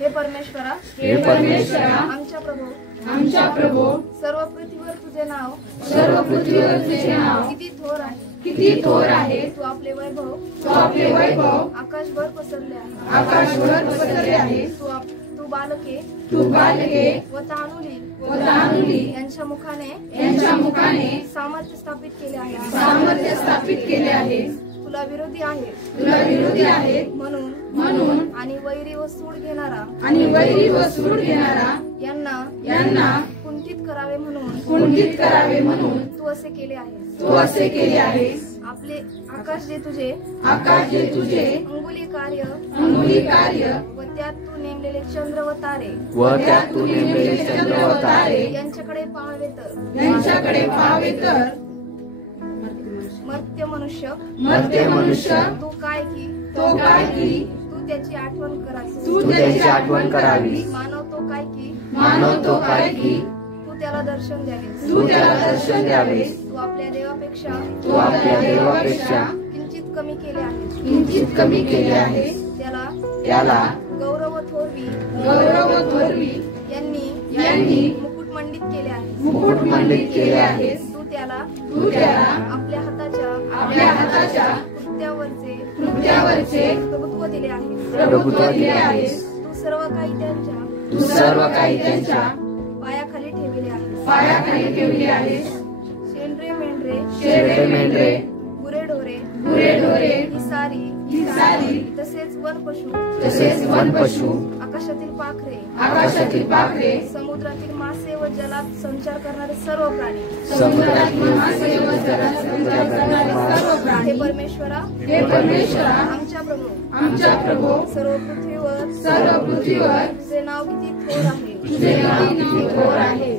हे परमेश्वरा, आमच्या प्रभू, सर्व पृथ्वीवर तुझे नाव, किती थोर आहे, तू आपले वैभव आकाशभर पसरले आहे, तू बालके व तांदुली यांच्या मुखाने सामर्थ्य स्थापित केले आहे, तुला विरोधी आहेत म्हणून आणि वैरी व सूड घेणारा यांना कुंठित करावे म्हणून तू असे केले आहेस। आपले आकाश जे तुझे अंगुली कार्य व त्यात तू नेमलेले चंद्र व तारे यांच्याकडे पाहावे तर मर्त्य मनुष्य तो काय की तू त्याची आठवण करावी, मानव तो काय की तू त्याला दर्शन द्यावे, तू आपल्या देवापेक्षा किंचित कमी केले आहे, त्याला गौरव व थोरवी यांनी मुकुट मंडित केले आहे, तू त्याला आपल्या हाताच्या कृत्यावरचे प्रभुत्व दिले आहे, तू सर्व काही त्यांच्या पायाखाली ठेवले आहे, शेंद्रे मेंढरे गुरेढोरे ही सारी तसेच वनपशु आकाशातील पाखरे समुद्रातील मासे व जलात संचार करणारे सर्व प्राणी हे परमेश्वरा आमच्या प्रभू सर्व पृथ्वीवर तुझे नाव किती थोर आहे।